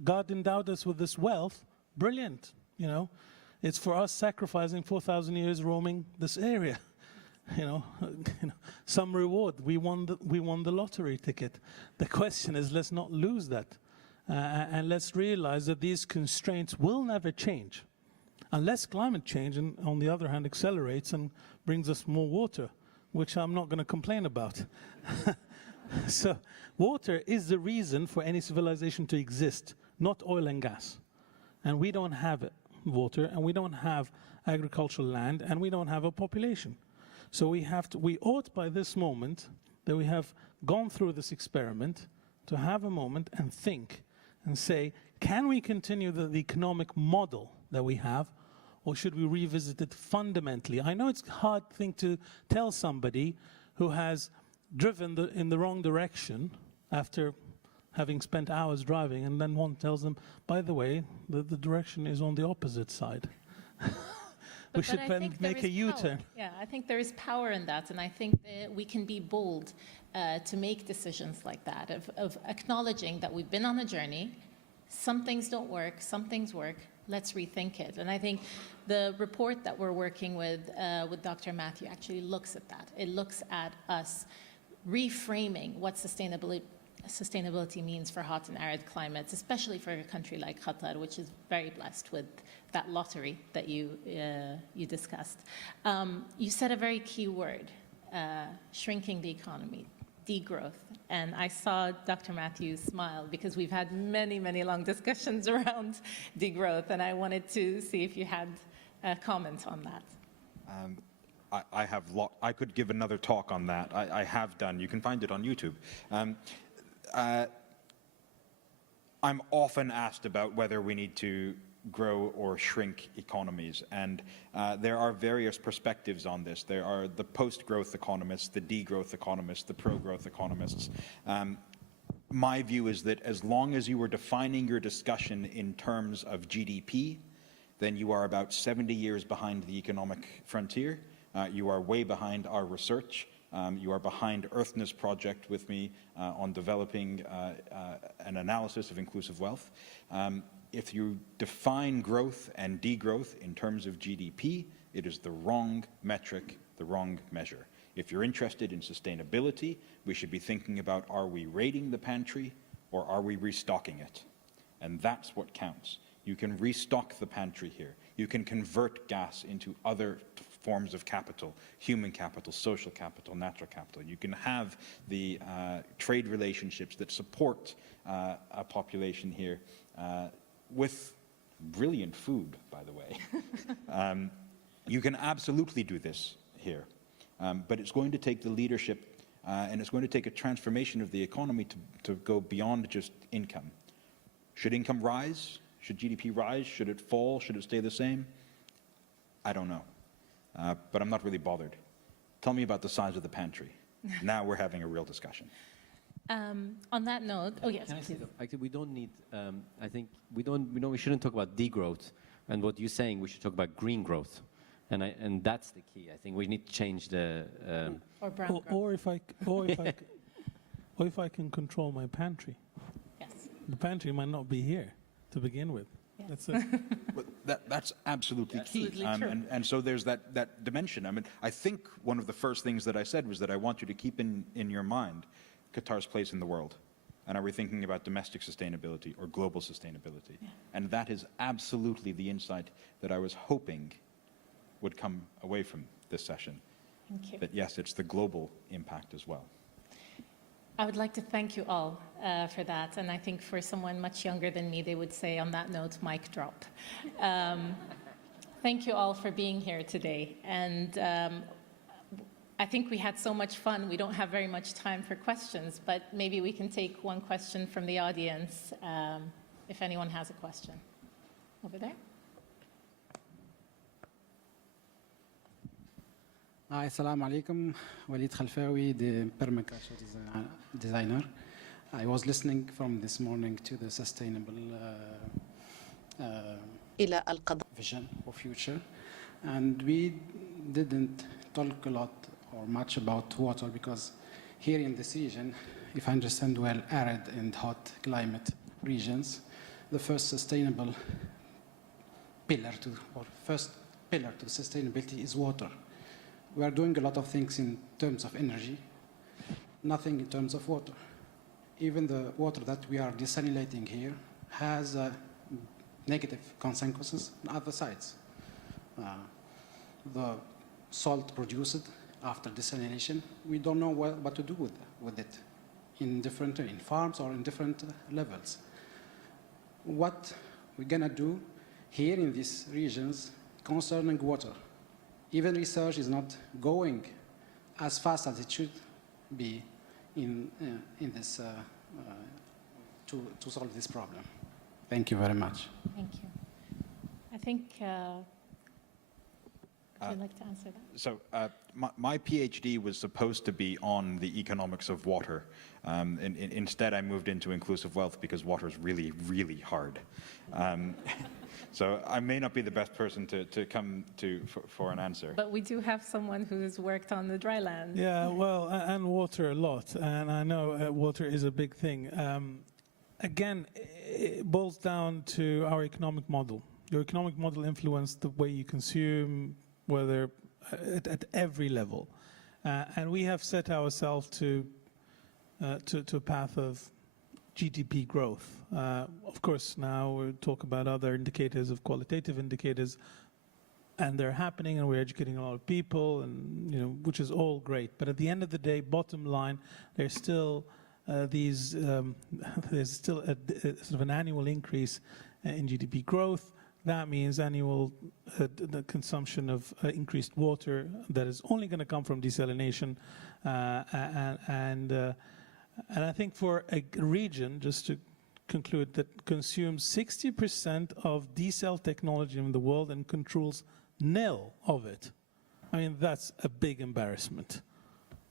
God endowed us with this wealth, brilliant, you know. It's for us sacrificing 4,000 years roaming this area. You know, some reward. We won the lottery ticket. The question is, let's not lose that, and let's realize that these constraints will never change, unless climate change, and on the other hand, accelerates and brings us more water, which I'm not going to complain about. So, water is the reason for any civilization to exist, not oil and gas, and we don't have it, water, and we don't have agricultural land, and we don't have a population. So we ought by this moment that we have gone through this experiment to have a moment and think and say, can we continue the economic model that we have, or should we revisit it fundamentally? I know it's a hard thing to tell somebody who has driven in the wrong direction after having spent hours driving, and then one tells them, by the way, the direction is on the opposite side. We should then make a U-turn. Yeah, I think there is power in that, and I think that we can be bold to make decisions like that, of acknowledging that we've been on a journey, some things don't work, some things work, let's rethink it. And I think the report that we're working with Dr. Matthew actually looks at that. It looks at us reframing what sustainability means for hot and arid climates, especially for a country like Qatar, which is very blessed with that lottery that you discussed. You said a very key word, shrinking the economy, degrowth. And I saw Dr. Matthew smile because we've had many, many long discussions around degrowth, and I wanted to see if you had a comment on that. I could give another talk on that. I have done. You can find it on YouTube. I'm often asked about whether we need to grow or shrink economies, and there are various perspectives on this. There are the post-growth economists, the degrowth economists, the pro-growth economists. My view is that as long as you are defining your discussion in terms of GDP, then you are about 70 years behind the economic frontier. You are way behind our research. You are behind Earthness project with me on developing an analysis of inclusive wealth. If you define growth and degrowth in terms of GDP, it is the wrong metric, the wrong measure. If you're interested in sustainability, we should be thinking about, are we raiding the pantry or are we restocking it? And that's what counts. You can restock the pantry here. You can convert gas into other forms of capital, human capital, social capital, natural capital. You can have the trade relationships that support a population here with brilliant food, by the way. You can absolutely do this here, but it's going to take the leadership and it's going to take a transformation of the economy to go beyond just income. Should income rise? Should GDP rise? Should it fall? Should it stay the same? I don't know. But I'm not really bothered. Tell me about the size of the pantry. Now we're having a real discussion. On that note, oh yes. Can I say that? Actually, we don't need. I think we shouldn't talk about degrowth. And what you're saying, we should talk about green growth, and that's the key. I think we need to change the. Or brown growth. Or if I can control my pantry. Yes. The pantry might not be here to begin with. Yeah. That's absolutely key. True. And so there's that dimension. I mean, I think one of the first things that I said was that I want you to keep in your mind Qatar's place in the world. And are we thinking about domestic sustainability or global sustainability? Yeah. And that is absolutely the insight that I was hoping would come away from this session. Thank you. That yes, it's the global impact as well. I would like to thank you all for that. And I think for someone much younger than me, they would say on that note, mic drop. Thank you all for being here today. And I think we had so much fun. We don't have very much time for questions, but maybe we can take one question from the audience if anyone has a question. Over there. Hi, assalamu alaikum. Walid Khalfawi, the permaculture designer. I was listening from this morning to the sustainable إلى القضاء. vision for future, and we didn't talk a lot or much about water because here in this region, if I understand well, arid and hot climate regions, the first sustainable pillar to, or first pillar to sustainability is water. We are doing a lot of things in terms of energy, nothing in terms of water. Even the water that we are desalinating here has negative consequences on other sides. The salt produced after desalination, we don't know what to do with it in farms or in different levels. What we're gonna do here in these regions concerning water? Even research is not going as fast as it should be in this to solve this problem. Thank you very much. Thank you. I think, would you like to answer that? So my PhD was supposed to be on the economics of water. Instead, I moved into inclusive wealth because water is really, really hard. So I may not be the best person to come to for an answer. But we do have someone who's worked on the dry land. Yeah, well, and water a lot, and I know water is a big thing. Again, it boils down to our economic model. Your economic model influences the way you consume, whether at every level. And we have set ourselves to a path of GDP growth. Of course, now we talk about other indicators of qualitative indicators, and they're happening, and we're educating a lot of people, and which is all great. But at the end of the day, bottom line, there's still there's still a sort of an annual increase in GDP growth. That means annual the consumption of increased water that is only going to come from desalination, and I think for a region, just to conclude, that consumes 60% of desal technology in the world and controls nil of it, I mean, that's a big embarrassment.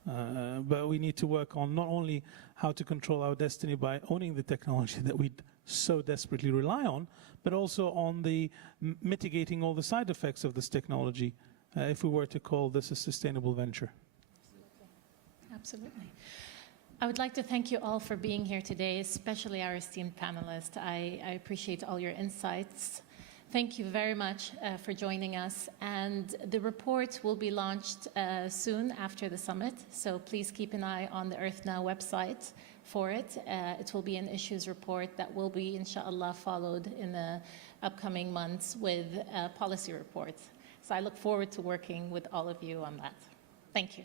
But we need to work on not only how to control our destiny by owning the technology that we so desperately rely on, but also on the mitigating all the side effects of this technology, if we were to call this a sustainable venture. Absolutely. I would like to thank you all for being here today, especially our esteemed panelists. I appreciate all your insights. Thank you very much for joining us. And the report will be launched soon after the summit. So please keep an eye on the Earth Now website for it. It will be an issues report that will be, inshallah, followed in the upcoming months with policy reports. So I look forward to working with all of you on that. Thank you.